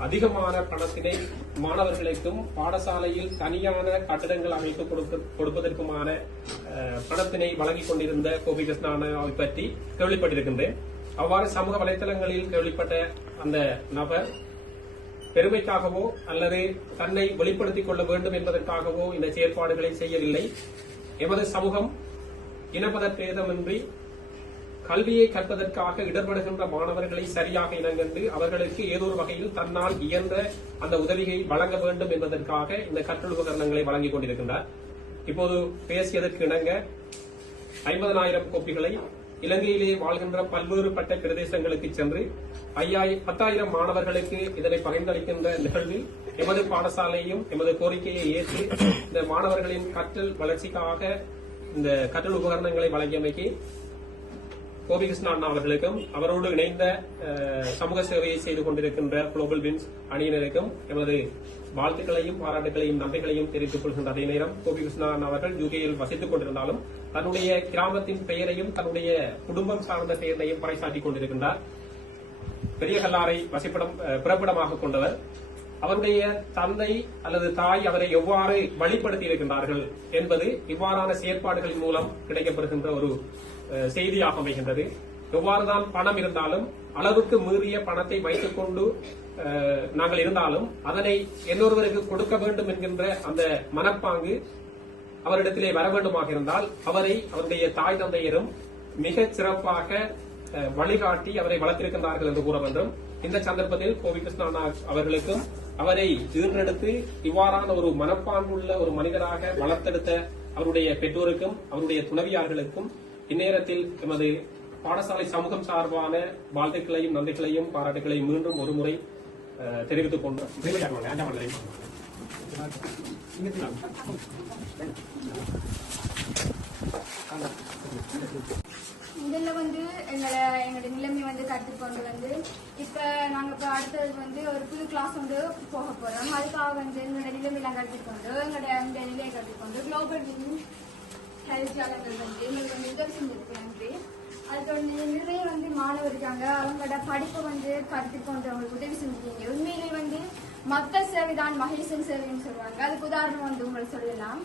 அதிகமான பணத்தினை மாணவர்களுக்கும் பாடசாலையில் தனியான கட்டடங்கள் அமைத்து கொடுப்பதற்குமான அஹ், பணத்தினை வழங்கிக் கொண்டிருந்த கோபி கிருஷ்ணாவை பற்றி கேள்விப்பட்டிருக்கின்றேன். அவ்வாறு சமூக வலைதளங்களில் கேள்விப்பட்ட அந்த நபர் பெருமைக்காகவோ அல்லது தன்னை வெளிப்படுத்திக் கொள்ள வேண்டும் என்பதற்காகவோ இந்த செயற்பாடுகளை செய்யவில்லை. எமது சமூகம் இனப்பதற்கேதமின்றி கல்வியை கற்பதற்காக இடர்படுகின்ற மாணவர்களை சரியாக இனங்கண்டு அவர்களுக்கு ஏதோ ஒரு வகையில் தன்னால் இயன்ற அந்த உதவியை வழங்க வேண்டும் என்பதற்காக இந்த கற்றல் உபகரணங்களை வழங்கிக் கொண்டிருக்கின்றார். இப்போது பேசியதற்கு இணங்க ஐம்பதனாயிரம் கோப்பிகளை இலங்கையிலே வாழ்கின்ற பல்வேறுபட்ட பிரதேசங்களுக்கு சென்று ஐயாயிரம் பத்தாயிரம் மாணவர்களுக்கு இதனை பகிர்ந்தளிக்கின்ற நிகழ்வில் எமது பாடசாலையும் எமது கோரிக்கையை ஏற்று இந்த மாணவர்களின் கற்றல் வளர்ச்சிக்காக இந்த கற்றல் உபகரணங்களை வழங்கியமைக்கு கோபிகிருஷ்ணா அண்ணா அவர்களுக்கும் அவரோடு இணைந்த சமூக சேவையை செய்து கொண்டிருக்கின்ற குளோபல் வின்ஸ் அணியினருக்கும் எமது வாழ்த்துக்களையும் பாராட்டுகளையும் நன்றிகளையும் தெரிவித்துக் கொள்கின்ற அதே நேரம் கோபிகிருஷ்ணா அண்ணா அவர்கள் யுகையில் வசித்துக் கொண்டிருந்தாலும் தன்னுடைய கிராமத்தின் பெயரையும் தன்னுடைய குடும்பம் சார்ந்த பெயரையும் பறைசாட்டிக் கொண்டிருக்கின்றார். பெரிய கல்லாரை வசிப்பிடம் அஹ், பிறப்பிடமாக கொண்டவர். அவருடைய தந்தை அல்லது தாய் அவரை எவ்வாறு வழிப்படுத்தி இருக்கின்றார்கள் என்பது இவ்வாறான செயற்பாடுகளின் மூலம் கிடைக்கப்படுகின்ற ஒரு செய்தியாக அமைகின்றது. எவ்வாறுதான் பணம் இருந்தாலும் அளவுக்கு மீறிய பணத்தை வைத்துக் கொண்டு நாங்கள் இருந்தாலும் அதனை இன்னொருவருக்கு கொடுக்க வேண்டும் என்கின்ற அந்த மனப்பாங்கு அவரிடத்திலே வர வேண்டுமாக இருந்தால் அவரை அவருடைய தாய் தந்தையரும் மிக சிறப்பாக வழிகாட்டி அவரை வளர்த்திருக்கின்றார்கள் என்று கூற வேண்டும். இந்த சந்தர்ப்பத்தில் கோவி கிருஷ்ணா அவர்களுக்கும் அவரை ஈன்றெடுத்து இவ்வாறான ஒரு மனப்பான்புள்ள ஒரு மனிதராக வளர்த்தெடுத்த அவருடைய பெற்றோருக்கும் அவருடைய துணவியார்களுக்கும் இந்நேரத்தில் எமது பாடசாலை சமூகம் சார்பான வாழ்த்துக்களையும் நன்றிகளையும் பாராட்டுகளையும் மீண்டும் ஒரு முறை அஹ், தெரிவித்துக் கொண்டு முதல்ல வந்து எங்களை எங்களோட நிலைமை வந்து கற்றுக்கொண்டு வந்து இப்போ நாங்கள் இப்போ அடுத்தது வந்து ஒரு புது கிளாஸ் வந்து போக போகிறோம் அதுக்காக வந்து எங்களோட நிலைமையெல்லாம் கற்றுக்கொண்டு எங்களோட இந்த நிலையை கற்றுக்கொண்டு குளோபல் ஹெல்த்தியாளர்கள் வந்து எங்களுக்கு வந்து உதவி செஞ்சிருக்கு. நன்றி. அதுக்கு வந்து நிறைய வந்து மாணவர் இருக்காங்க. அவங்களோட படிப்பை வந்து கற்றுக்கொண்டு அவங்களுக்கு உதவி செஞ்சிருக்கீங்க. உண்மையிலே வந்து மக்கள் சேவை தான் மகேசன் சேவைன்னு சொல்லுவாங்க. அதுக்கு உதாரணம் வந்து உங்களுக்கு சொல்லலாம்.